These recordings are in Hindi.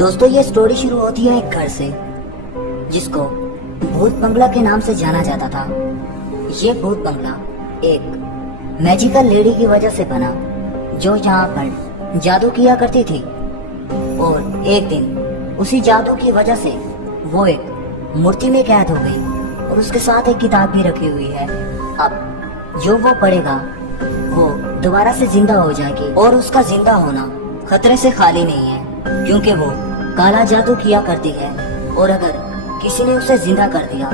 दोस्तों ये स्टोरी शुरू होती है एक घर से जिसको भूत बंगला के नाम से जाना जाता था। ये भूत बंगला एक मैजिकल लेडी की वजह से बना जो यहाँ पर जादू किया करती थी, और एक दिन उसी जादू की वजह से वो एक मूर्ति में कैद हो गई और उसके साथ एक किताब भी रखी हुई है। अब जो वो पढ़ेगा वो दोबारा से जिंदा हो जाएगी, और उसका जिंदा होना खतरे से खाली नहीं है क्योंकि वो काला जादू किया करती है, और अगर किसी ने उसे जिंदा कर दिया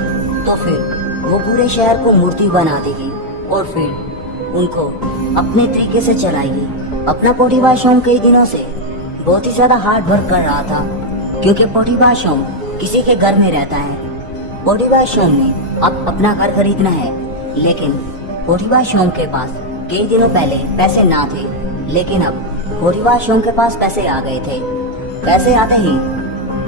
तो फिर वो पूरे शहर को मूर्ति बना देगी और फिर उनको अपने तरीके से चलाएगी। अपना पोटीबाज शॉम कई दिनों से बहुत ही ज्यादा हार्ड वर्क कर रहा था क्योंकि पोटीबाज शॉम किसी के घर में रहता है। पोटीबाज शॉम में अब अपना घर खरीदना है, लेकिन पोटीबाज शॉम के पास कई दिनों पहले पैसे ना थे, लेकिन अब पोटीबाज शॉम के पास पैसे आ गए थे। पैसे आते ही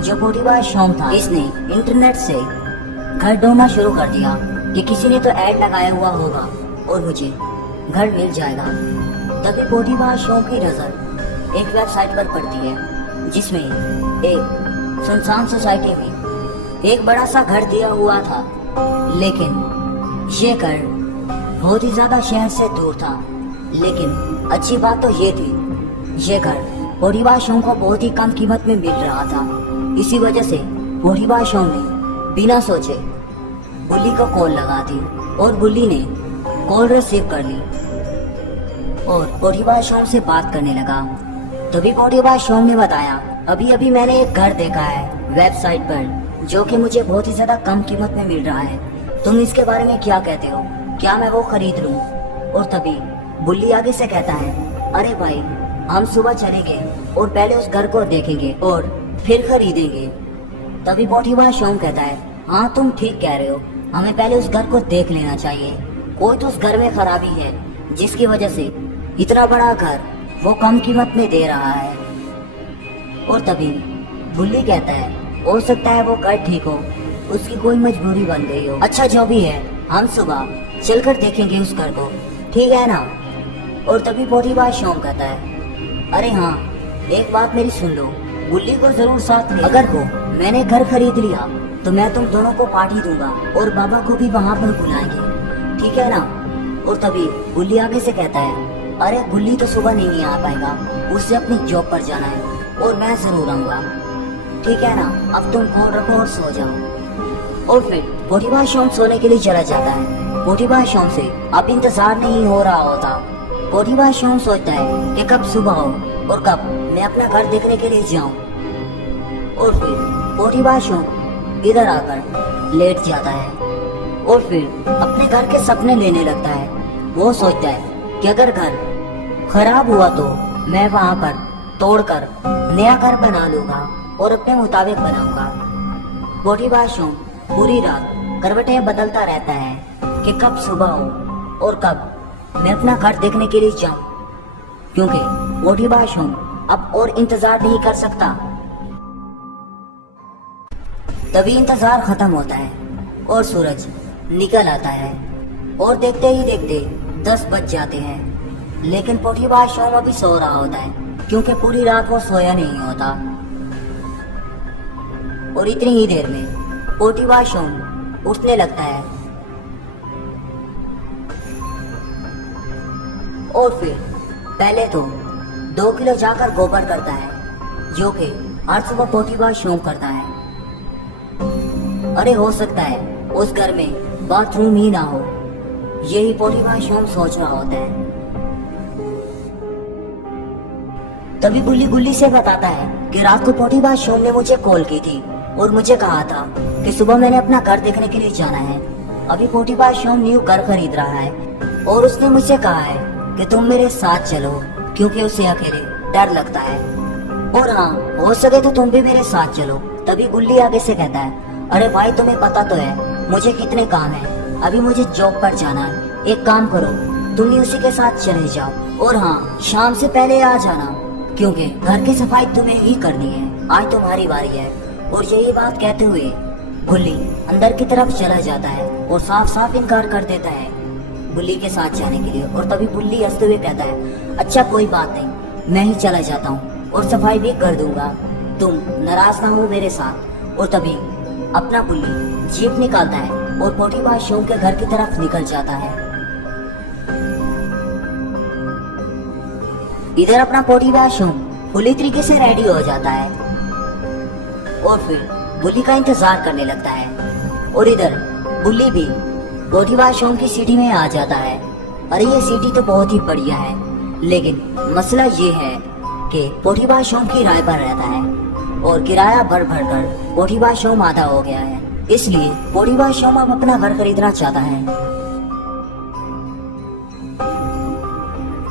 जो पोटीबाज शॉम था इसने इंटरनेट से घर ढूंढना शुरू कर दिया कि किसी ने तो ऐड लगाया हुआ होगा और मुझे घर मिल जाएगा। तभी पोटीबाज शॉम की नजर एक वेबसाइट पर पड़ती है जिसमें एक सुनसान सोसाइटी में एक बड़ा सा घर दिया हुआ था, लेकिन ये घर बहुत ही ज्यादा शहर से दूर था। लेकिन अच्छी बात तो ये थी, ये घर पोटीबाज शॉम को बहुत ही कम कीमत में मिल रहा था। इसी वजह से पोटीबाज शॉम ने बिना सोचे बुल्ली को कॉल लगा दी और बुल्ली ने कॉल रिसीव कर ली और पोटीबाज शॉम से बात करने लगा। तभी पोटीबाज शॉम ने बताया, अभी अभी मैंने एक घर देखा है वेबसाइट पर जो कि मुझे बहुत ही ज्यादा कम कीमत में मिल रहा है, तुम इसके बारे में क्या कहते हो, क्या मैं वो खरीद लूं? और तभी बुल्ली आगे से कहता है, अरे भाई हम सुबह चलेंगे और पहले उस घर को देखेंगे और फिर खरीदेंगे। तभी पोटीबाज शॉम कहता है, हाँ तुम ठीक कह रहे हो, हमें पहले उस घर को देख लेना चाहिए। कोई तो उस घर में खराबी है जिसकी वजह से इतना बड़ा घर वो कम कीमत में दे रहा है। और तभी बुल्ली कहता है, हो सकता है वो घर ठीक हो, उसकी कोई मजबूरी बन गई हो। अच्छा जो भी है, हम सुबह चलकर देखेंगे उस घर को, ठीक है ना? और तभी पोटीबाज शॉम कहता है, अरे हाँ एक बात मेरी सुन लो, बुल्ली को जरूर साथ ले। अगर वो मैंने घर खरीद लिया तो मैं तुम दोनों को पार्टी दूंगा और बाबा को भी वहाँ पर बुलाएंगे, ठीक है ना? और तभी बुल्ली आगे से कहता है, अरे बुल्ली तो सुबह नहीं आ पाएगा, उससे अपनी जॉब पर जाना है और मैं जरूर आऊंगा, ठीक है ना? अब तुम फोन रखो और सो जाओ। और फिर पोटीबाज शॉम सोने के लिए चला जाता है। पोटीबाज शॉम से अब इंतजार नहीं हो रहा होता। पोटीबाज शॉम सोचता है कि कब सुबह हो और कब मैं अपना घर देखने के लिए जाऊं। और फिर पोटीबाज शॉम इधर आकर लेट जाता है और फिर अपने घर के सपने लेने लगता है। वो सोचता है कि अगर घर खराब हुआ तो मैं वहां पर तोड़कर नया घर बना लूंगा और अपने मुताबिक बनाऊंगा। पोटीबाज शॉम पूरी रात करवटें बदलता रहता है कि कब सुबह हो और कब मैं अपना घर देखने के लिए जाऊं, क्योंकि पोटीबाज शॉम अब और इंतजार नहीं कर सकता। तभी इंतजार खत्म होता है और सूरज निकल आता है और देखते ही देखते 10 बज जाते हैं, लेकिन पोटीबाज शॉम अभी सो रहा होता है क्योंकि पूरी रात वो सोया नहीं होता। और इतनी ही देर में पोटीबाज शॉम उठने लगता है और फिर पहले तो 2 किलो जाकर गोबर करता है, जो कि हर सुबह पोटीबाज शॉम करता है। अरे हो सकता है उस घर में बाथरूम ही ना हो, यही पोटीबाज शॉम सोच रहा होता है। तभी बुल्ली गुल्ली से बताता है कि रात को पोटीबाज शॉम ने मुझे कॉल की थी और मुझे कहा था कि सुबह मैंने अपना घर देखने के लिए जाना है। अभी पोटीबाज शॉम न्यू घर खरीद रहा है और उसने मुझे कहा है कि तुम मेरे साथ चलो क्योंकि उसे अकेले डर लगता है, और हाँ हो सके तो तुम भी मेरे साथ चलो। तभी गुल्ली आगे से कहता है, अरे भाई तुम्हें पता तो है मुझे कितने काम है, अभी मुझे जॉब पर जाना है। एक काम करो, तुम ही उसी के साथ चले जाओ, और हाँ शाम से पहले आ जाना क्योंकि घर की सफाई तुम्हें ही करनी है, आज तुम्हारी बारी है। और यही बात कहते हुए गुल्ली अंदर की तरफ चला जाता है और साफ साफ इनकार कर देता है बुल्ली के साथ जाने के लिए। और तभी बुल्ली हंसते हुए कहता है, अच्छा कोई बात नहीं, मैं ही चला जाता हूँ और सफाई भी कर दूंगा। तुम नाराज ना हो मेरे साथ। और तभी अपना बुल्ली जीप निकालता है और पोटीबाज शोम के घर की तरफ निकल जाता है। इधर अपना पोटीबाज शोम पूरी तरीके से रेडी हो जाता है और फिर बुल्ली का इंतजार करने लगता है। और इधर बुल्ली भी पोटीबाज शोम की सिटी में आ जाता है। अरे ये सिटी तो बहुत ही बढ़िया है, लेकिन मसला ये है कि पोटीबाज शोम किराए पर रहता है और किराया भर भर कर पोटीबाज शोम आधा हो गया है। इसलिए पोटीबाज शोम अब अपना घर खरीदना चाहता है।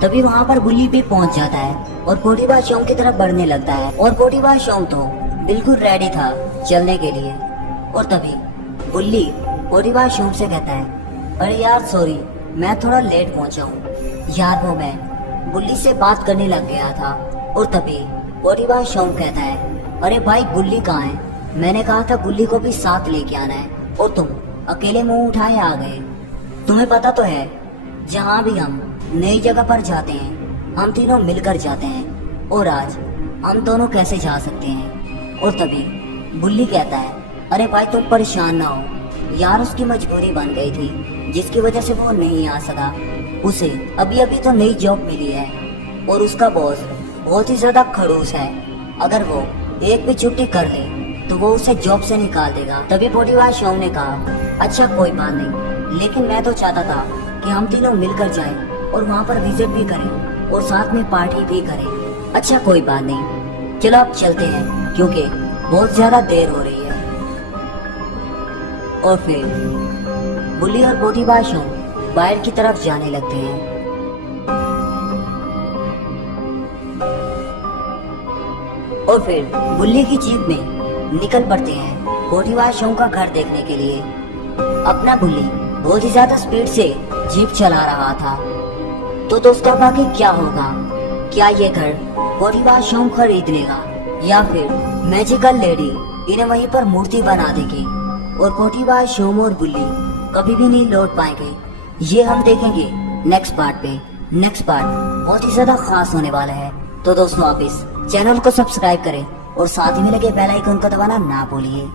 तभी वहाँ पर बुल्ली भी पहुँच जाता है और पोटीबाज शोम की तरफ बढ़ने लगता है। और पोटीबाज शोम तो बिल्कुल रेडी था चलने के लिए। और तभी बुल्ली पोटीबाज शोम से कहता है, अरे यार सॉरी, मैं थोड़ा लेट पहुंचा हूँ यार। वो मैं बुल्ली से बात करने लग गया था। और तभी पोटीबाज शोम कहता है, अरे भाई बुल्ली कहाँ है? मैंने कहा था बुल्ली को भी साथ लेके आना है और तुम अकेले मुंह उठाए आ गए। तुम्हें पता तो है जहाँ भी हम नई जगह पर जाते हैं हम तीनों मिलकर जाते हैं, और आज हम दोनों कैसे जा सकते हैं? और तभी बुल्ली कहता है, अरे भाई तुम परेशान ना हो यार, उसकी मजबूरी बन गई थी जिसकी वजह से वो नहीं आ सका। उसे अभी अभी तो नई जॉब मिली है और उसका बॉस बहुत ही ज्यादा खड़ूस है। अगर वो एक भी छुट्टी कर ले तो वो उसे जॉब से निकाल देगा। तभी पोटीबाज शोम ने कहा, अच्छा कोई बात नहीं, लेकिन मैं तो चाहता था कि हम तीनों मिलकर जाएं और वहाँ पर विजिट भी करें और साथ में पार्टी भी करें। अच्छा कोई बात नहीं, चलो अब चलते हैं क्योंकि बहुत ज्यादा देर हो रही है। और फिर बुल्ली और पोटीबाज शोम बाहर की तरफ जाने लगते हैं। और फिर बुल्ली की जीप में निकल पड़ते हैं पोटीबाज शोम का घर देखने के लिए। अपना बुल्ली बहुत ही ज्यादा स्पीड से जीप चला रहा था। तो दोस्तों अब आगे क्या होगा? क्या ये घर पोटीबाज शोम खरीद लेगा या फिर मैजिकल लेडी इन्हें वहीं पर मूर्ति बना देगी और पोटीबाज शोम और बुल्ली कभी भी नहीं लौट पाएंगे? ये हम देखेंगे नेक्स्ट पार्ट पे। नेक्स्ट पार्ट बहुत ही ज्यादा खास होने वाला है। तो दोस्तों आप इस चैनल को सब्सक्राइब करें और साथ ही में लगे बेल आइकन को दबाना ना भूलिए।